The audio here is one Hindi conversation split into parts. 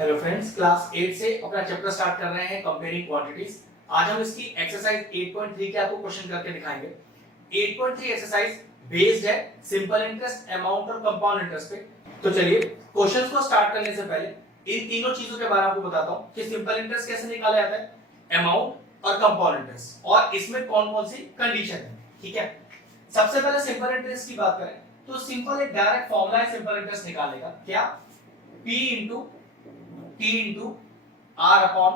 हेलो फ्रेंड्स, क्लास 8 से अपना चैप्टर स्टार्ट कर रहे हैं कंपेयरिंग क्वांटिटीज। आज हम इसकी एक्सरसाइज 8.3 के आपको क्वेश्चन करके दिखाएंगे। 8.3 एक्सरसाइज बेस्ड है सिंपल इंटरेस्ट, अमाउंट और कंपाउंड इंटरेस्ट पे। तो चलिए क्वेश्चंस को स्टार्ट करने से पहले इन तीनों चीजों के बारे में आपको बताता हूं कि सिंपल इंटरेस्ट कैसे निकाला जाता है, अमाउंट और कंपाउंड इंटरेस्ट, और इसमें कौन-कौन सी कंडीशन है। ठीक है, सबसे पहले सिंपल इंटरेस्ट की बात करें तो सिंपल एक डायरेक्ट फॉर्मूला है सिंपल इंटरेस्ट निकालने का। क्या? P into T into R upon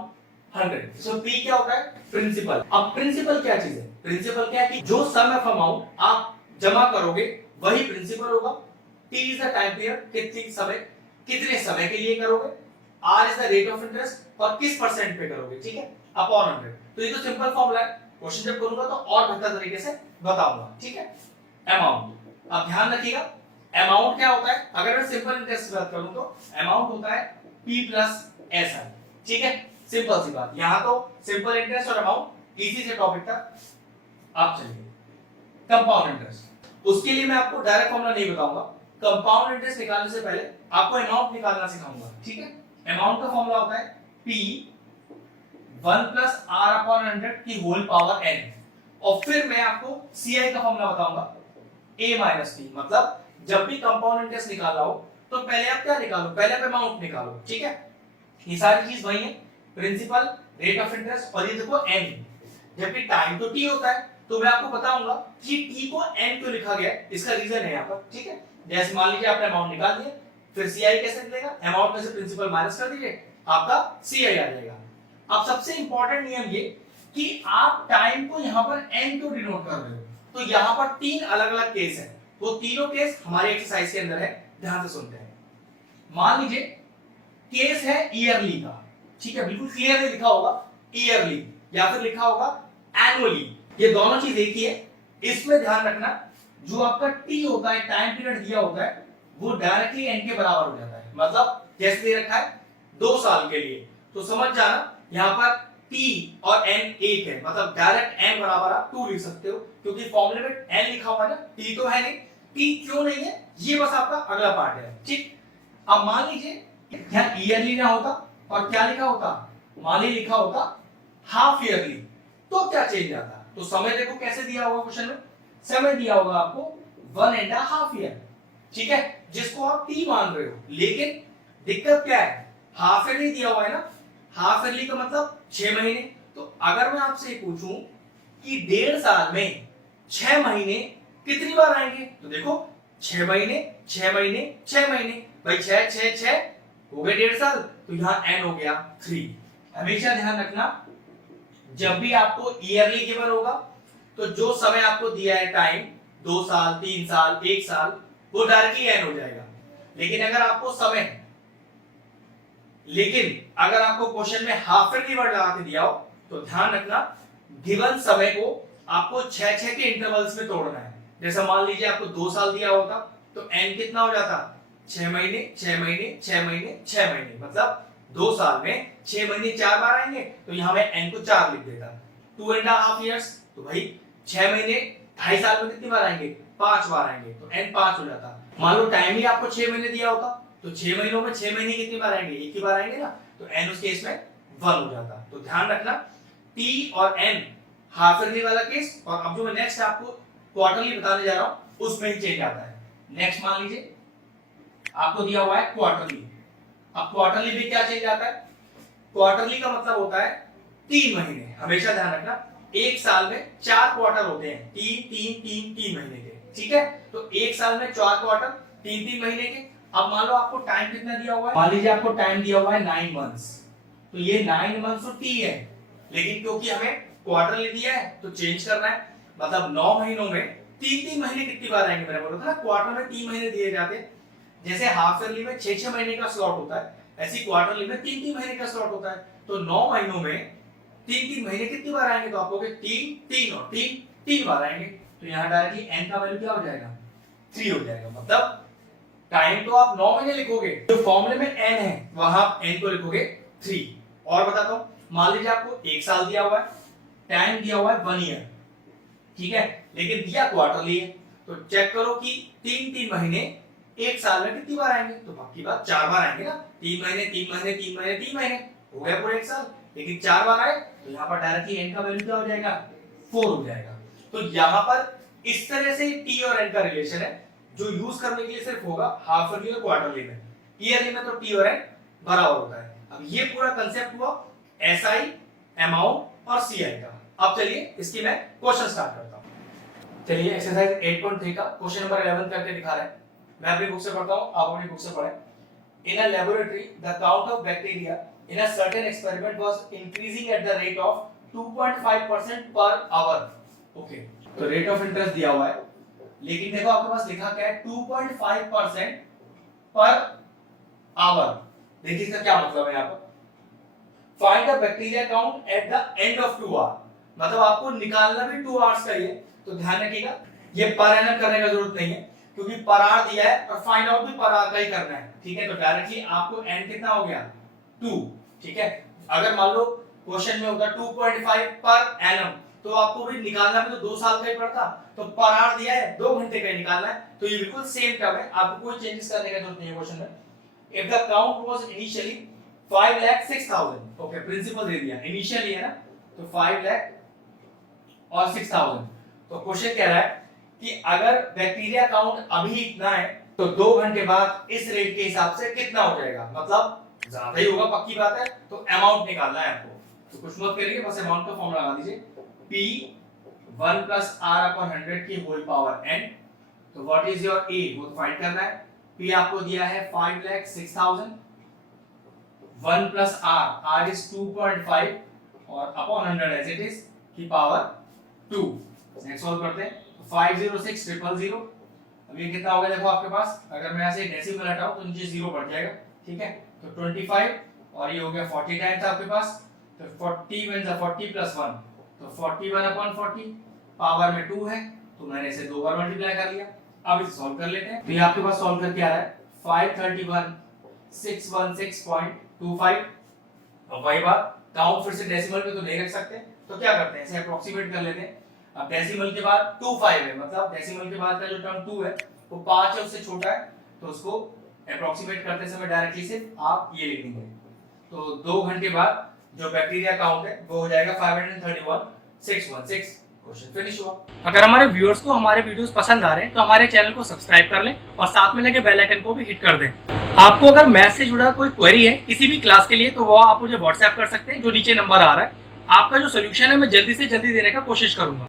100। सो P क्या होता है? प्रिंसिपल। अब प्रिंसिपल क्या चीज है? प्रिंसिपल क्या है कि जो सम ऑफ अमाउंट आप जमा करोगे वही प्रिंसिपल होगा। T is the time period, कितने समय के लिए करोगे। R is the rate of interest, और किस परसेंट पे करोगे। ठीक है, अपॉन 100। तो ये तो सिंपल फॉर्मूला है। क्वेश्चन जब करूंगा तो और बेहतर तरीके से बताऊंगा। ठीक है, अमाउंट अब ध्यान रखिएगा, अमाउंट क्या होता है। अगर मैं सिंपल इंटरेस्ट की बात करूं तो अमाउंट होता है P प्लस SI। ठीक है, सिंपल सी बात। यहां तो सिंपल इंटरेस्ट और अमाउंट इजी से टॉपिक था। अब चलिए कंपाउंड इंटरेस्ट, उसके लिए मैं आपको डायरेक्ट फॉर्मूला नहीं बताऊंगा। कंपाउंड इंटरेस्ट निकालने से पहले आपको अमाउंट निकालना सिखाऊंगा। ठीक है, अमाउंट का फॉर्मूला होता है P 1 प्लस R अपॉन 100 की होल पावर n, और फिर मैं आपको CI का फॉर्मूला बताऊंगा A माइनस T। मतलब जब भी कंपाउंड इंटरेस्ट निकालना हो तो पहले आप क्या निकालो, पहले आप अमाउंट निकालो। ठीक है, ये सारी चीज वही है, प्रिंसिपल, रेट ऑफ इंटरेस्ट, और ये देखो n। जबकि टाइम तो t होता है, तो मैं आपको बताऊंगा कि t को n क्यों लिखा गया है, इसका रीजन है यहाँ पर। ठीक है, जैसे मान लीजिए आपने अमाउंट निकाल दिया, फिर CI कैसे निकलेगा, अमाउंट में से प्रिंसिपल माइनस कर दीजिए, आपका CI आ जाएगा। अब सबसे इंपॉर्टेंट नियम ये कि आप टाइम को यहाँ पर n क्यों डिनोट कर रहे हो। तो यहाँ पर तीन अलग अलग केस है, वो तीनों केस हमारे एक्सरसाइज के अंदर है, ध्यान से सुनते हैं। मान लीजिए केस है ईयरली का। ठीक है, बिल्कुल क्लियरली लिखा होगा ईयरली, या फिर लिखा होगा एनुअली, ये दोनों चीज एक ही है। इसमें ध्यान रखना, जो आपका टी होता है, टाइम पीरियड दिया होता है, वो डायरेक्टली एन के बराबर हो जाता है। मतलब जैसे दे रखा है 2 साल के लिए, तो समझ जाना यहाँ पर टी और एन एक है, मतलब डायरेक्ट एन बराबर आप 2 लिख सकते हो, क्योंकि फॉर्मूले में एन लिखा हुआ है ना, टी तो है नहीं। टी क्यों नहीं है, ये बस आपका अगला पार्ट है। ठीक, अब मान लीजिए यहाँ ईयरली ना होता और क्या लिखा होता, मान लीजिए लिखा होता हाफ ईयरली, तो क्या चेंज आता। तो समय देखो कैसे दिया होगा क्वेश्चन में, समय दिया होगा आपको 1.5 ईयर। ठीक है, जिसको आप टी मान रहे हो, लेकिन दिक्कत क्या है, हाफ ईयरली दिया हुआ है ना, हाफ ईयरली का मतलब 6 महीने। तो अगर मैं आपसे पूछूं कि 1.5 साल में 6 महीने कितनी बार आएंगे, तो देखो 6 महीने 6 महीने 6 महीने, भाई 6 6 6 हो गए 1.5 साल, तो यहाँ n हो गया 3। हमेशा ध्यान रखना, जब भी आपको ईयरली गिवन होगा तो जो समय आपको दिया है टाइम, 2 साल 3 साल 1 साल, वो डायरेक्टली n हो जाएगा। लेकिन अगर आपको क्वेश्चन में हाफ ईयरली वर्ड लगा के दिया हो, तो ध्यान रखना गिवन समय को आपको 6 के इंटरवल्स में तोड़ना है। जैसे मान लीजिए आपको 2 साल दिया होता, तो n कितना हो जाता, 6 महीने 6 महीने 6 महीने 6 महीने, मतलब 2 साल में 6 महीने 4 बार आएंगे, तो यहां मैं n को 4 लिख देता। 2.5 इयर्स, तो भाई 6 महीने 2.5 साल में कितनी बार आएंगे, 5 बार आएंगे, तो n 5 हो जाता। मान लो टाइम ही आपको 6 महीने दिया होता, तो 6 महीनों में 6 महीने कितनी बार आएंगे, एक ही बार आएंगे ना, तो n उस केस में 1 हो जाता। तो ध्यान रखना t और n हाफ ईयरली वाला केस, और अब जो मैं नेक्स्ट आपको क्वार्टरली बताने जा रहा हूं उसमें ही चेंज आता है। नेक्स्ट मान लीजिए आपको दिया हुआ है क्वार्टरली। अब क्वार्टरली भी क्या चेंज आता है, क्वार्टरली का मतलब होता है 3 महीने। हमेशा ध्यान रखना, एक साल में 4 क्वार्टर होते हैं, 3 महीने के। ठीक है, तो एक साल में 4 क्वार्टर 3 महीने के। अब मान लो आपको टाइम कितना दिया हुआ है, मान लीजिए आपको टाइम दिया हुआ है 9 मंथ्स, तो ये 9 मंथ्स तो टी है, लेकिन क्योंकि हमें क्वार्टरली दिया है तो चेंज करना है। मतलब 9 महीनों में 3 महीने कितनी बार आएंगे, मैंने बोला था ना क्वार्टर में 3 महीने दिए जाते हैं। जैसे हाफ ईयरली में 6 महीने का स्लॉट होता है, ऐसी क्वार्टरली में 3 महीने का स्लॉट होता है। तो 9 महीनों में 3 महीने कितनी बार आएंगे, तो आपको 3 और 3 बार आएंगे। तो यहाँ डायरेक्टली n का वैल्यू क्या हो जाएगा, 3 हो जाएगा। मतलब टाइम तो आप 9 महीने लिखोगे, जो फॉर्मूले में n है वहां आप n को लिखोगे 3। और बताता हूं, मान लीजिए आपको 1 साल दिया हुआ है, टाइम दिया हुआ है 1 ईयर, ठीक है, लेकिन दिया क्वार्टरली है, तो चेक करो कि 3 महीने एक साल में कितनी बार आएंगे? तो पक्की बात 4 बार आएंगे ना, 3 महीने 3 महीने 3 महीने 3 महीने, हो गया पूरे एक साल। लेकिन 4 बार आए तो यहाँ पर डायरेक्टली एन का वैल्यू क्या हो जाएगा? 4 हो जाएगा। तो यहाँ पर इस तरह से टी और एन का रिलेशन है जो यूज करने के लिए सिर्फ होगा हाफ ईयरली और क्वार्टरली में। ईयरली में तो टी और एन बराबर होता है। अब ये पूरा कंसेप्ट हुआ एसआई, अमाउंट और सीआई का। अब चलिए इसकी मैं क्वेश्चन स्टार्ट करता हूं। चलिए एक्सरसाइज 8.3 का क्वेश्चन नंबर 11 करके दिखा रहे हैं। मैं अपनी बुक से पढ़ता हूं, आप अपनी बुक से पढ़ें। In a laboratory the count of bacteria in a certain experiment was increasing at the rate of 2.5% per hour. Okay, तो रेट ऑफ इंटरेस्ट दिया हुआ है, लेकिन देखो आपके पास लिखा क्या है? 2.5% पर आवर। देखिए इसका क्या मतलब है यहाँ पर? Find the bacteria count at the end of 2 hour, मतलब आपको निकालना भी 2 आवर्स का ही है। तो ध्यान रखिएगा ये पर एनम करने का जरूरत नहीं है, क्योंकि पर आवर दिया है और फाइंड आउट भी पर आवर का ही करना है। ठीक है, तो डायरेक्टली आपको एन कितना हो गया? 2। ठीक है, अगर मान लो क्वेश्चन में होता 2.5 पर एनम, तो आपको भी निकालना भी तो 2 साल का ही पड़ता। तो पर आवर दिया है 2 घंटे का ही निकालना है, तो ये बिल्कुल सेम टर्म है, आपको कोई चेंजेस करने का जरूरत नहीं है क्वेश्चन में। If the count was initially 5,06,000, okay principal दे दिया, इनिशियली है ना, तो 5 लाख और 6,000। तो क्वेश्चन कह रहा है कि अगर बैक्टीरिया काउंट अभी इतना है तो 2 घंटे बाद इस रेट के हिसाब से कितना हो जाएगा, मतलब ज्यादा ही होगा, पक्की बात है। तो अमाउंट निकालना है आपको, तो कुछ मत करिए, बस अमाउंट का फॉर्मूला लगा दीजिए, p 1 + r/100 की होल पावर n। तो व्हाट इज योर a, वो तो फाइंड करना है। p आपको दिया है 5,06,000, 1 + r इज 2.5 और अपॉन 100 एज इट इज की पावर 2। नेक्स्ट सॉल्व करते हैं। 506,000, अब ये कितना हो गया? देखो आपके पास अगर मैं ऐसे डेसिमल हटाऊं तो नीचे 0 बढ़ जाएगा। ठीक है, तो 25 और ये हो गया 40 टाइम था आपके पास, तो 40 मींस 40 + 1, तो 41/40 पावर में 2 है, तो मैंने इसे 2 बार मल्टीप्लाई कर लिया। अब इसे सॉल्व कर लेते हैं। तो ये आपके पास सॉल्व करके आ रहा है 531,616.25। अब वही बात, काउंट फिर से डेसिमल पे तो नहीं रख सकते, तो क्या करते हैं, इसे अप्रोक्सीमेट कर लेते हैं। अब डेसिमल के बाद 25 है, मतलब डेसिमल के बाद का जो टर्म 2 है वो 5 है, उससे छोटा है, तो उसको अप्रोक्सीमेट करते समय डायरेक्टली सिर्फ आप ये लिख देंगे। तो 2 घंटे बाद जो बैक्टीरिया काउंट है वो हो जाएगा 531,616। क्वेश्चन फिनिश हुआ। अगर हमारे व्यूअर्स को हमारे वीडियोस पसंद आ रहे हैं तो हमारे चैनल को सब्सक्राइब कर लें और साथ में लगे बेल आइकन को भी हिट कर दें। आपको अगर मैथ से जुड़ा कोई क्वेरी है किसी भी क्लास के लिए, तो वो आप मुझे व्हाट्सएप कर सकते हैं, जो नीचे नंबर आ रहा है। आपका जो सोल्यूशन है मैं जल्दी से जल्दी देने का कोशिश करूंगा।